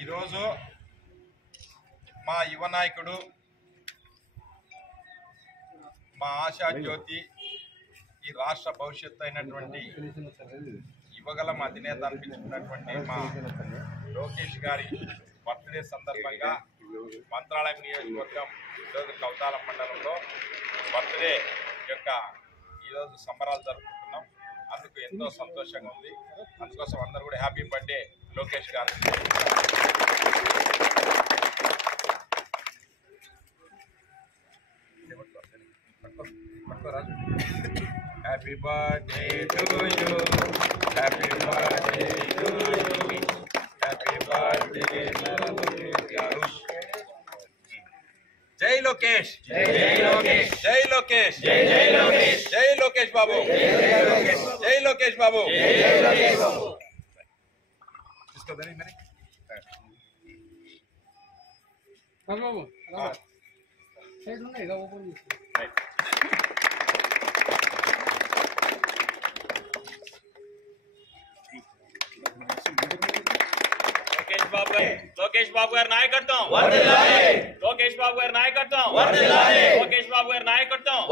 ఈరోజు మా యువ నాయకుడు, మా ఆశా జ్యోతి, ఈ రాష్ట్ర భవిష్యత్తు అయినటువంటి యువగలం అధినేత అనిపించుకున్నటువంటి మా లోకేష్ గారి బర్త్డే సందర్భంగా మంత్రాలయం నియోజకవర్గం ఈరోజు కౌతాల మండలంలో బర్త్డే యొక్క ఈరోజు సంబరాలు జరుపుకుంటున్నాం. అందుకు ఎంతో సంతోషంగా ఉంది. అందుకోసం అందరూ కూడా హ్యాపీ బర్త్డే లోకేష్ గారు. Happy birthday to you, happy birthday to you, happy birthday Lokesh గారు. జై లోకేష్, జై లోకేష్, జై లోకేష్, జై లోకేష్, జై లోకేష్ బాబు, జై లోకేష్ బాబు. తీసుకోదండి మరి బాబు సైడ్ ఉన్నాయి కదా ఓపెన్ చేసి లోకేష్ బాబు గారి నాయకత్వం, లోకేష్ బాబు గారి నాయకత్వం, లోకేష్ బాబు గారి నాయకత్వం.